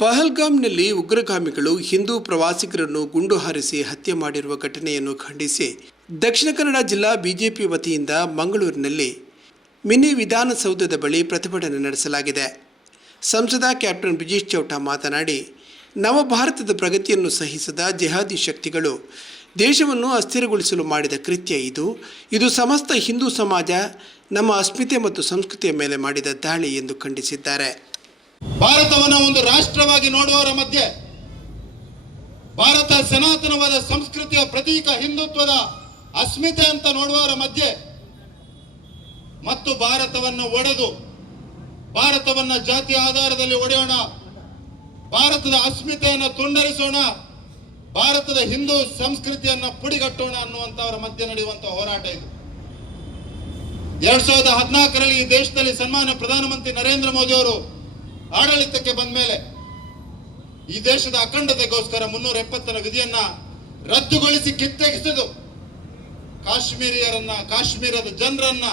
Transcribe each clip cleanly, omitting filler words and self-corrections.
ಪಹಲ್ಗಾಮ್ನಲ್ಲಿ ಉಗ್ರಗಾಮಿಗಳು ಹಿಂದೂ ಪ್ರವಾಸಿಗರನ್ನು ಗುಂಡು ಹಾರಿಸಿ ಹತ್ಯೆ ಮಾಡಿರುವ ಘಟನೆಯನ್ನು ಖಂಡಿಸಿ ದಕ್ಷಿಣ ಕನ್ನಡ ಜಿಲ್ಲಾ ಬಿಜೆಪಿ ವತಿಯಿಂದ ಮಂಗಳೂರಿನಲ್ಲಿ ಮಿನಿ ವಿಧಾನಸೌಧದ ಬಳಿ ಪ್ರತಿಭಟನೆ ನಡೆಸಲಾಗಿದೆ. ಸಂಸದ ಕ್ಯಾಪ್ಟನ್ ಬ್ರಿಜೇಶ್ ಚೌಟ ಮಾತನಾಡಿ, ನವಭಾರತದ ಪ್ರಗತಿಯನ್ನು ಸಹಿಸದ ಜಿಹಾದಿ ಶಕ್ತಿಗಳು ದೇಶವನ್ನು ಅಸ್ಥಿರಗೊಳಿಸಲು ಮಾಡಿದ ಕೃತ್ಯ ಇದು ಸಮಸ್ತ ಹಿಂದೂ ಸಮಾಜ ನಮ್ಮ ಅಸ್ಮಿತೆ ಮತ್ತು ಸಂಸ್ಕೃತಿಯ ಮೇಲೆ ಮಾಡಿದ ದಾಳಿ ಎಂದು ಖಂಡಿಸಿದ್ದಾರೆ. ಭಾರತವನ್ನು ಒಂದು ರಾಷ್ಟ್ರವಾಗಿ ನೋಡುವವರ ಮಧ್ಯೆ, ಭಾರತ ಸನಾತನವಾದ ಸಂಸ್ಕೃತಿಯ ಪ್ರತೀಕ ಹಿಂದುತ್ವದ ಅಸ್ಮಿತೆ ಅಂತ ನೋಡುವವರ ಮಧ್ಯೆ ಮತ್ತು ಭಾರತವನ್ನು ಒಡೆದು ಭಾರತವನ್ನು ಜಾತಿಯ ಆಧಾರದಲ್ಲಿ ಒಡೆಯೋಣ, ಭಾರತದ ಅಸ್ಮಿತೆಯನ್ನು ತುಂಡರಿಸೋಣ, ಭಾರತದ ಹಿಂದೂ ಸಂಸ್ಕೃತಿಯನ್ನು ಪುಡಿಗಟ್ಟೋಣ ಅನ್ನುವಂಥವರ ಮಧ್ಯೆ ನಡೆಯುವಂತಹ ಹೋರಾಟ ಇದು. 2014ರಲ್ಲಿ ಈ ದೇಶದಲ್ಲಿ ಸನ್ಮಾನ್ಯ ಪ್ರಧಾನಮಂತ್ರಿ ನರೇಂದ್ರ ಮೋದಿ ಅವರು ಆಡಳಿತಕ್ಕೆ ಬಂದ ಮೇಲೆ ಈ ದೇಶದ ಅಖಂಡತೆಗೋಸ್ಕರ 370ರ ವಿಧಿಯನ್ನ ರದ್ದುಗೊಳಿಸಿ ಕಿತ್ತೆಗೆಸಿದು ಕಾಶ್ಮೀರದ ಜನರನ್ನ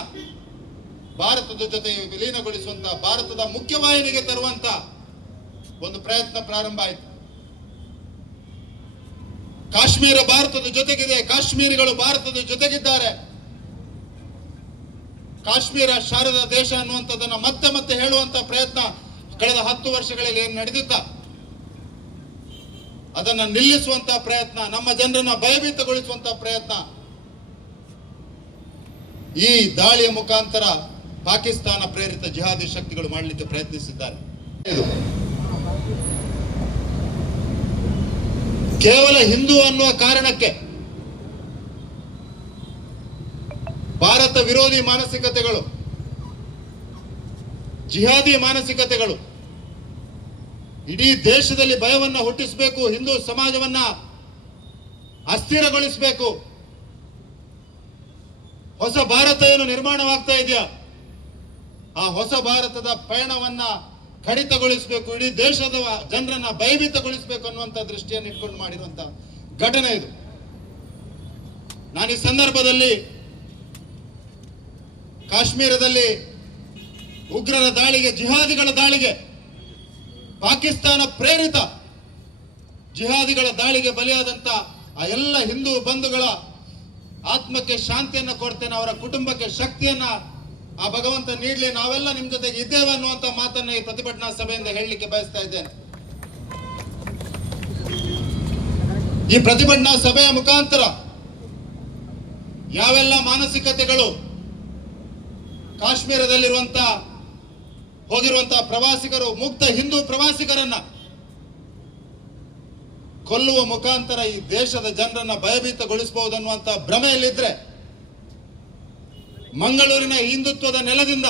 ಭಾರತದ ಜೊತೆ ವಿಲೀನಗೊಳಿಸುವಂತ, ಭಾರತದ ಮುಖ್ಯವಾಹಿನಿಗೆ ತರುವಂತ ಒಂದು ಪ್ರಯತ್ನ ಪ್ರಾರಂಭ ಆಯಿತು. ಕಾಶ್ಮೀರ ಭಾರತದ ಜೊತೆಗಿದೆ, ಕಾಶ್ಮೀರಿಗಳು ಭಾರತದ ಜೊತೆಗಿದ್ದಾರೆ, ಕಾಶ್ಮೀರ ಶಾರದಾ ದೇಶ ಅನ್ನುವಂಥದ್ದನ್ನ ಮತ್ತೆ ಮತ್ತೆ ಹೇಳುವಂತ ಪ್ರಯತ್ನ ಕಳೆದ 10 ವರ್ಷಗಳಲ್ಲಿ ಏನು ನಡೆದಿದ್ದ ಅದನ್ನ ನಿಲ್ಲಿಸುವಂತ ಪ್ರಯತ್ನ, ನಮ್ಮ ಜನರನ್ನ ಭಯಭೀತಗೊಳಿಸುವಂತ ಪ್ರಯತ್ನ ಈ ದಾಳಿಯ ಮುಖಾಂತರ ಪಾಕಿಸ್ತಾನ ಪ್ರೇರಿತ ಜಿಹಾದಿ ಶಕ್ತಿಗಳು ಮಾಡಲಿಕ್ಕೆ ಪ್ರಯತ್ನಿಸಿದ್ದಾರೆ. ಕೇವಲ ಹಿಂದೂ ಅನ್ನುವ ಕಾರಣಕ್ಕೆ ಭಾರತ ವಿರೋಧಿ ಮಾನಸಿಕತೆಗಳು, ಜಿಹಾದಿ ಮಾನಸಿಕತೆಗಳು ಇಡೀ ದೇಶದಲ್ಲಿ ಭಯವನ್ನ ಹುಟ್ಟಿಸಬೇಕು, ಹಿಂದೂ ಸಮಾಜವನ್ನ ಅಸ್ಥಿರಗೊಳಿಸಬೇಕು. ಹೊಸ ಭಾರತ ಏನು ನಿರ್ಮಾಣವಾಗ್ತಾ ಇದೆಯಾ, ಆ ಹೊಸ ಭಾರತದ ಪಯಣವನ್ನ ಕಡಿತಗೊಳಿಸಬೇಕು, ಇಡೀ ದೇಶದ ಜನರನ್ನ ಭಯಭೀತಗೊಳಿಸಬೇಕು ಅನ್ನುವಂಥ ದೃಷ್ಟಿಯನ್ನು ಇಟ್ಕೊಂಡು ಮಾಡಿರುವಂತ ಘಟನೆ ಇದು. ನಾನು ಈ ಸಂದರ್ಭದಲ್ಲಿ ಕಾಶ್ಮೀರದಲ್ಲಿ ಉಗ್ರರ ದಾಳಿಗೆ, ಜಿಹಾದಿಗಳ ದಾಳಿಗೆ, ಪಾಕಿಸ್ತಾನ ಪ್ರೇರಿತ ಜಿಹಾದಿಗಳ ದಾಳಿಗೆ ಬಲಿಯಾದಂತ ಆ ಎಲ್ಲ ಹಿಂದೂ ಬಂಧುಗಳ ಆತ್ಮಕ್ಕೆ ಶಾಂತಿಯನ್ನ ಕೊಡ್ತೇನೆ, ಅವರ ಕುಟುಂಬಕ್ಕೆ ಶಕ್ತಿಯನ್ನ ಆ ಭಗವಂತ ನೀಡಲಿ, ನಾವೆಲ್ಲ ನಿಮ್ ಜೊತೆಗೆ ಇದ್ದೇವೆ ಅನ್ನುವಂತ ಮಾತನ್ನ ಈ ಪ್ರತಿಭಟನಾ ಸಭೆಯಿಂದ ಹೇಳಲಿಕ್ಕೆ ಬಯಸ್ತಾ ಇದ್ದೇನೆ. ಈ ಪ್ರತಿಭಟನಾ ಸಭೆಯ ಮುಖಾಂತರ ಯಾವೆಲ್ಲ ಮಾನಸಿಕತೆಗಳು ಕಾಶ್ಮೀರದಲ್ಲಿರುವಂತ ಹೋಗಿರುವಂತಹ ಪ್ರವಾಸಿಗರು, ಮುಗ್ಧ ಹಿಂದೂ ಪ್ರವಾಸಿಗರನ್ನ ಕೊಲ್ಲುವ ಮುಖಾಂತರ ಈ ದೇಶದ ಜನರನ್ನ ಭಯಭೀತಗೊಳಿಸಬಹುದು ಅನ್ನುವಂತ ಭ್ರಮೆಯಲ್ಲಿದ್ರೆ, ಮಂಗಳೂರಿನ ಹಿಂದುತ್ವದ ನೆಲದಿಂದ,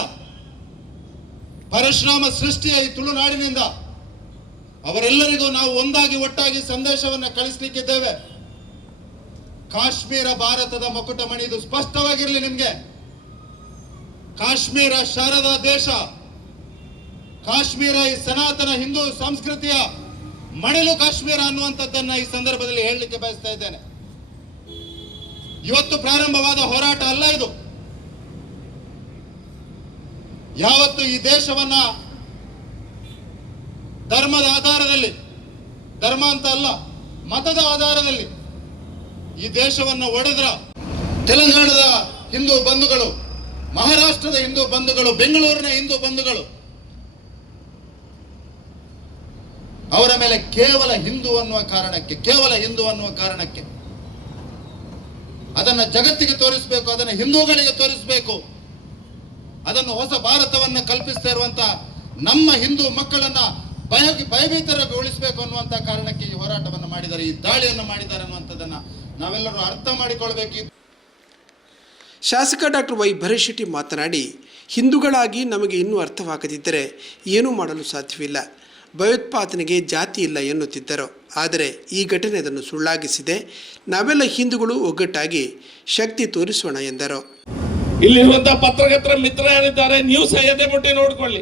ಪರಶುರಾಮ ಸೃಷ್ಟಿಯ ಈ ತುಳುನಾಡಿನಿಂದ ಅವರೆಲ್ಲರಿಗೂ ನಾವು ಒಂದಾಗಿ ಒಟ್ಟಾಗಿ ಸಂದೇಶವನ್ನ ಕಳಿಸ್ಲಿಕ್ಕಿದ್ದೇವೆ. ಕಾಶ್ಮೀರ ಭಾರತದ ಮಕುಟಮಣಿ, ಇದು ಸ್ಪಷ್ಟವಾಗಿರಲಿ ನಿಮ್ಗೆ. ಕಾಶ್ಮೀರ ಶಾರದಾ ದೇಶ, ಕಾಶ್ಮೀರ ಈ ಸನಾತನ ಹಿಂದೂ ಸಂಸ್ಕೃತಿಯ ಮಣಿಲು ಕಾಶ್ಮೀರ ಅನ್ನುವಂಥದ್ದನ್ನ ಈ ಸಂದರ್ಭದಲ್ಲಿ ಹೇಳಲಿಕ್ಕೆ ಬಯಸ್ತಾ ಇದ್ದೇನೆ. ಇವತ್ತು ಪ್ರಾರಂಭವಾದ ಹೋರಾಟ ಅಲ್ಲ ಇದು. ಯಾವತ್ತು ಈ ದೇಶವನ್ನ ಧರ್ಮದ ಆಧಾರದಲ್ಲಿ, ಧರ್ಮ ಅಂತ ಅಲ್ಲ ಮತದ ಆಧಾರದಲ್ಲಿ ಈ ದೇಶವನ್ನು ಒಡೆದ್ರ ತೆಲಂಗಾಣದ ಹಿಂದೂ ಬಂಧುಗಳು, ಮಹಾರಾಷ್ಟ್ರದ ಹಿಂದೂ ಬಂಧುಗಳು, ಬೆಂಗಳೂರಿನ ಹಿಂದೂ ಬಂಧುಗಳು ಅವರ ಮೇಲೆ ಕೇವಲ ಹಿಂದೂ ಅನ್ನುವ ಕಾರಣಕ್ಕೆ ಅದನ್ನ ಜಗತ್ತಿಗೆ ತೋರಿಸಬೇಕು, ಅದನ್ನ ಹಿಂದೂಗಳಿಗೆ ತೋರಿಸಬೇಕು, ಅದನ್ನು ಹೊಸ ಭಾರತವನ್ನ ಕಲ್ಪಿಸ್ತಾ ಇರುವಂತ ನಮ್ಮ ಹಿಂದೂ ಮಕ್ಕಳನ್ನ ಭಯಭೀತರಗೊಳಿಸಬೇಕು ಅನ್ನುವಂತ ಕಾರಣಕ್ಕೆ ಈ ಹೋರಾಟವನ್ನು ಮಾಡಿದ್ದಾರೆ, ಈ ದಾಳಿಯನ್ನು ಮಾಡಿದ್ದಾರೆ ಅನ್ನುವಂಥದ್ದನ್ನ ನಾವೆಲ್ಲರೂ ಅರ್ಥ ಮಾಡಿಕೊಳ್ಬೇಕು. ಶಾಸಕ ಡಾಕ್ಟರ್ ವೈ ಭರಶೆಟ್ಟಿ ಮಾತನಾಡಿ, ಹಿಂದೂಗಳಾಗಿ ನಮಗೆ ಇನ್ನೂ ಅರ್ಥವಾಗದಿದ್ದರೆ ಏನೂ ಮಾಡಲು ಸಾಧ್ಯವಿಲ್ಲ. ಭಯೋತ್ಪಾದನೆಗೆ ಜಾತಿ ಇಲ್ಲ ಎನ್ನುತ್ತಿದ್ದರು. ಆದರೆ ಈ ಘಟನೆ ಅದನ್ನು ಸುಳ್ಳಾಗಿಸಿದೆ. ನಾವೆಲ್ಲ ಹಿಂದೂಗಳು ಒಗ್ಗಟ್ಟಾಗಿ ಶಕ್ತಿ ತೋರಿಸೋಣ ಎಂದರು. ಇಲ್ಲಿರುವಂತಹ ಪತ್ರಕರ್ತರ ಮಿತ್ರ ಯಾರಿದ್ದಾರೆ, ನ್ಯೂಸ್ ಎದೆ ಮುಟ್ಟಿ ನೋಡ್ಕೊಳ್ಳಿ.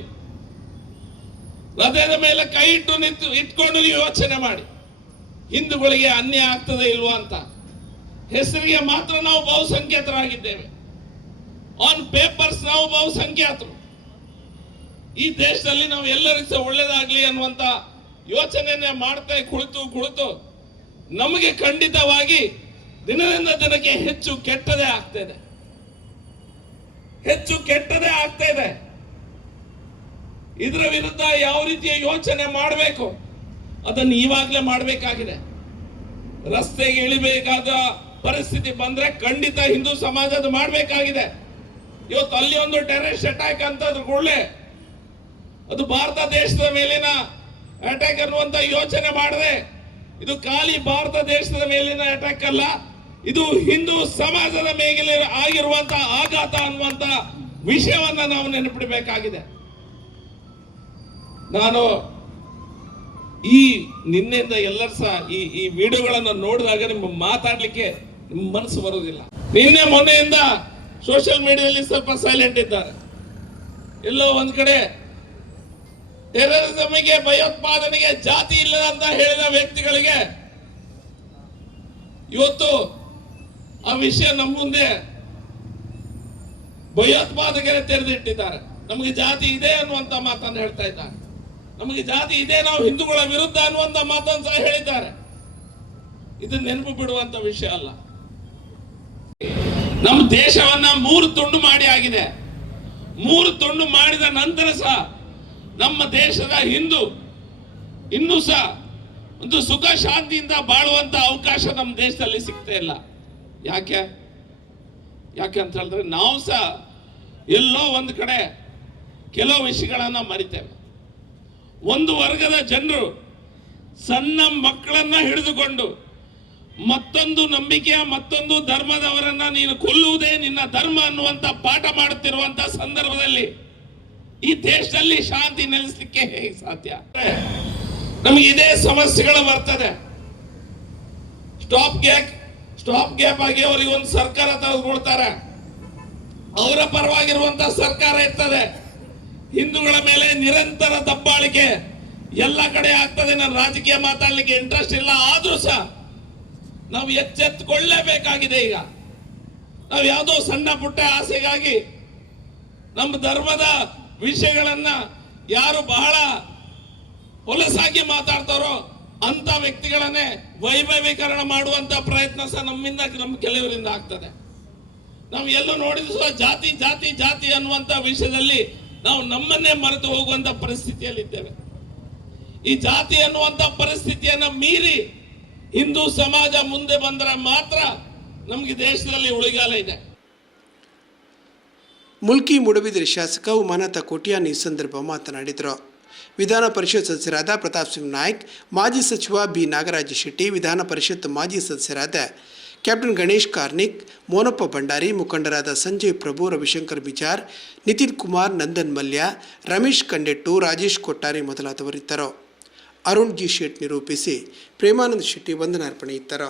ಹೃದಯದ ಮೇಲೆ ಕೈ ಇಟ್ಕೊಂಡು ನೀವು ಯೋಚನೆ ಮಾಡಿ, ಹಿಂದೂಗಳಿಗೆ ಅನ್ಯಾಯ ಆಗ್ತದೆ ಇಲ್ವಾ ಅಂತ. ಹೆಸರಿಗೆ ಮಾತ್ರ ನಾವು ಬಹುಸಂಖ್ಯಾತರಾಗಿದ್ದೇವೆ, ಆನ್ ಪೇಪರ್ಸ್ ನಾವು ಬಹುಸಂಖ್ಯಾತರು. ಈ ದೇಶದಲ್ಲಿ ನಾವು ಎಲ್ಲರಿಗೂ ಒಳ್ಳೇದಾಗ್ಲಿ ಅನ್ನುವಂತ ಯೋಚನೆಯನ್ನ ಮಾಡ್ತಾ ಕುಳಿತು ನಮಗೆ ಖಂಡಿತವಾಗಿ ದಿನದಿಂದ ದಿನಕ್ಕೆ ಹೆಚ್ಚು ಕೆಟ್ಟದೇ ಆಗ್ತಾ ಇದೆ. ಇದರ ವಿರುದ್ಧ ಯಾವ ರೀತಿಯ ಯೋಚನೆ ಮಾಡಬೇಕು ಅದನ್ನು ಈವಾಗಲೇ ಮಾಡಬೇಕಾಗಿದೆ. ರಸ್ತೆಗೆ ಇಳಿಬೇಕಾದ ಪರಿಸ್ಥಿತಿ ಬಂದ್ರೆ ಖಂಡಿತ ಹಿಂದೂ ಸಮಾಜದ ಮಾಡಬೇಕಾಗಿದೆ. ಇವತ್ತು ಅಲ್ಲಿ ಒಂದು ಟೆರರಿಸ್ಟ್ ಅಟ್ಯಾಕ್ ಅಂತಂದ್ರೆ ಕೂಡಲೇ ಅದು ಭಾರತ ದೇಶದ ಮೇಲಿನ ಅಟ್ಯಾಕ್ ಅನ್ನುವಂತ ಯೋಚನೆ ಮಾಡದೆ, ಇದು ಖಾಲಿ ಭಾರತ ದೇಶದ ಮೇಲಿನ ಅಟ್ಯಾಕ್ ಅಲ್ಲ, ಇದು ಹಿಂದೂ ಸಮಾಜದ ಮೇಲೆ ಆಗಿರುವಂತ ಆಘಾತ ಅನ್ನುವಂತ ವಿಷಯವನ್ನ ನಾವು ನೆನಪಿಡಬೇಕಾಗಿದೆ. ನಾನು ನಿನ್ನೆಯಿಂದ ಎಲ್ಲರೂ ಸಹ ಈ ವಿಡಿಯೋಗಳನ್ನು ನೋಡಿದಾಗ ನಿಮ್ಮ ಮಾತಾಡ್ಲಿಕ್ಕೆ ನಿಮ್ಮ ಮನಸ್ಸು ಬರುವುದಿಲ್ಲ. ನಿನ್ನೆ ಮೊನ್ನೆಯಿಂದ ಸೋಷಿಯಲ್ ಮೀಡಿಯಾದಲ್ಲಿ ಸ್ವಲ್ಪ ಸೈಲೆಂಟ್ ಇದ್ದಾರೆ. ಎಲ್ಲೋ ಒಂದ್ ಕಡೆ ಟೆರರಿಸಂಗೆ, ಭಯೋತ್ಪಾದನೆಗೆ ಜಾತಿ ಇಲ್ಲ ಅಂತ ಹೇಳಿದ ವ್ಯಕ್ತಿಗಳಿಗೆ ಇವತ್ತು ಆ ವಿಷಯ ನಮ್ಮ ಮುಂದೆ ಭಯೋತ್ಪಾದಕರೇ ತೆರೆದಿಟ್ಟಿದ್ದಾರೆ. ನಮಗೆ ಜಾತಿ ಇದೆ ಅನ್ನುವಂತ ಮಾತನ್ನು ಹೇಳ್ತಾ ಇದ್ದಾರೆ. ನಮಗೆ ಜಾತಿ ಇದೆ, ನಾವು ಹಿಂದೂಗಳ ವಿರುದ್ಧ ಅನ್ನುವಂತ ಮಾತನ್ನು ಸಹ ಹೇಳಿದ್ದಾರೆ. ಇದು ನೆನಪು ಬಿಡುವಂತ ವಿಷಯ ಅಲ್ಲ. ನಮ್ಮ ದೇಶವನ್ನ 3 ತುಂಡು ಮಾಡಿ ಆಗಿದೆ. 3 ತುಂಡು ಮಾಡಿದ ನಂತರ ಸಹ ನಮ್ಮ ದೇಶದ ಹಿಂದೂ ಇನ್ನೂ ಸಹ ಒಂದು ಸುಖ ಶಾಂತಿಯಿಂದ ಬಾಳುವಂತ ಅವಕಾಶ ನಮ್ಮ ದೇಶದಲ್ಲಿ ಸಿಗ್ತಾ ಇಲ್ಲ. ಯಾಕೆ ಅಂತ ಹೇಳಿದ್ರೆ ನಾವು ಸಹ ಎಲ್ಲೋ ಒಂದು ಕಡೆ ಕೆಲವು ವಿಷಯಗಳನ್ನ ಮರಿತೇವೆ. ಒಂದು ವರ್ಗದ ಜನರು ಸಣ್ಣ ಮಕ್ಕಳನ್ನ ಹಿಡಿದುಕೊಂಡು ಮತ್ತೊಂದು ನಂಬಿಕೆಯ, ಮತ್ತೊಂದು ಧರ್ಮದವರನ್ನ ನೀನು ಕೊಲ್ಲುವುದೇ ನಿನ್ನ ಧರ್ಮ ಅನ್ನುವಂತ ಪಾಠ ಮಾಡುತ್ತಿರುವಂತ ಸಂದರ್ಭದಲ್ಲಿ ಈ ದೇಶದಲ್ಲಿ ಶಾಂತಿ ನೆಲೆಸಲಿಕ್ಕೆ ಹೇಗೆ ಸಾಧ್ಯ? ನಮಗೆ ಇದೇ ಸಮಸ್ಯೆಗಳು ಬರ್ತದೆ. ಸ್ಟಾಪ್ ಗ್ಯಾಪ್ ಆಗಿ ಅವರಿಗೆ ಒಂದು ಸರ್ಕಾರ ತೆಗೆದುಕೊಳ್ತಾರೆ. ಅವರ ಪರವಾಗಿರುವಂತ ಸರ್ಕಾರ ಇರ್ತದೆ. ಹಿಂದೂಗಳ ಮೇಲೆ ನಿರಂತರ ದಬ್ಬಾಳಿಕೆ ಎಲ್ಲ ಕಡೆ ಆಗ್ತದೆ. ನಾನು ರಾಜಕೀಯ ಮಾತಾಡ್ಲಿಕ್ಕೆ ಇಂಟ್ರೆಸ್ಟ್ ಇಲ್ಲ, ಆದ್ರೂ ಸಹ ನಾವು ಎಚ್ಚೆತ್ತುಕೊಳ್ಳಲೇಬೇಕಾಗಿದೆ. ಈಗ ನಾವು ಯಾವುದೋ ಸಣ್ಣ ಪುಟ್ಟ ಆಸೆಗಾಗಿ ನಮ್ಮ ಧರ್ಮದ ವಿಷಯಗಳನ್ನ ಯಾರು ಬಹಳ ಹೊಲಸಾಗಿ ಮಾತಾಡ್ತಾರೋ ಅಂತ ವ್ಯಕ್ತಿಗಳನ್ನೇ ವೈಭವೀಕರಣ ಮಾಡುವಂತ ಪ್ರಯತ್ನ ಸಹ ನಮ್ಮ ಕೆಲವರಿಂದ ಆಗ್ತದೆ. ನಾವು ಎಲ್ಲೂ ನೋಡಿದ್ರು ಸಹ ಜಾತಿ ಅನ್ನುವಂತ ವಿಷಯದಲ್ಲಿ ನಾವು ನಮ್ಮನ್ನೇ ಮರೆತು ಹೋಗುವಂತ ಪರಿಸ್ಥಿತಿಯಲ್ಲಿದ್ದೇವೆ. ಈ ಜಾತಿ ಅನ್ನುವಂತ ಪರಿಸ್ಥಿತಿಯನ್ನ ಮೀರಿ ಹಿಂದೂ ಸಮಾಜ ಮುಂದೆ ಬಂದರೆ ಮಾತ್ರ ನಮಗೆ ದೇಶದಲ್ಲಿ ಉಳಿಗಾಲ ಇದೆ. ಮುಲ್ಕಿ ಮೂಡಬಿದಿರೆ ಶಾಸಕ ಉಮಾನಾಥ ಕೋಟ್ಯಾನ್ ಈ ಸಂದರ್ಭ ಮಾತನಾಡಿದರು. ವಿಧಾನ ಪರಿಷತ್ ಸದಸ್ಯರಾದ ಪ್ರತಾಪ್ ಸಿಂಗ್ ನಾಯ್ಕ್, ಮಾಜಿ ಸಚಿವ ಬಿ ನಾಗರಾಜ ಶೆಟ್ಟಿ, ವಿಧಾನ ಪರಿಷತ್ ಮಾಜಿ ಸದಸ್ಯರಾದ ಕ್ಯಾಪ್ಟನ್ ಗಣೇಶ್ ಕಾರ್ನಿಕ್, ಮೋನಪ್ಪ ಭಂಡಾರಿ, ಮುಖಂಡರಾದ ಸಂಜಯ್ ಪ್ರಭು, ರವಿಶಂಕರ್ ಬಿಚಾರ್, ನಿತಿನ್ ಕುಮಾರ್, ನಂದನ್ ಮಲ್ಯ, ರಮೇಶ್ ಕಂಡೆಟ್ಟು, ರಾಜೇಶ್ ಕೊಟ್ಟಾರಿ ಮೊದಲಾದವರಿದ್ದರು. ಅರುಣ್ ಜಿ ಶೇಟ್ ನಿರೂಪಿಸಿ, ಪ್ರೇಮಾನಂದ್ ಶೆಟ್ಟಿ ವಂದನಾರ್ಪಣೆ ಇದ್ದರು.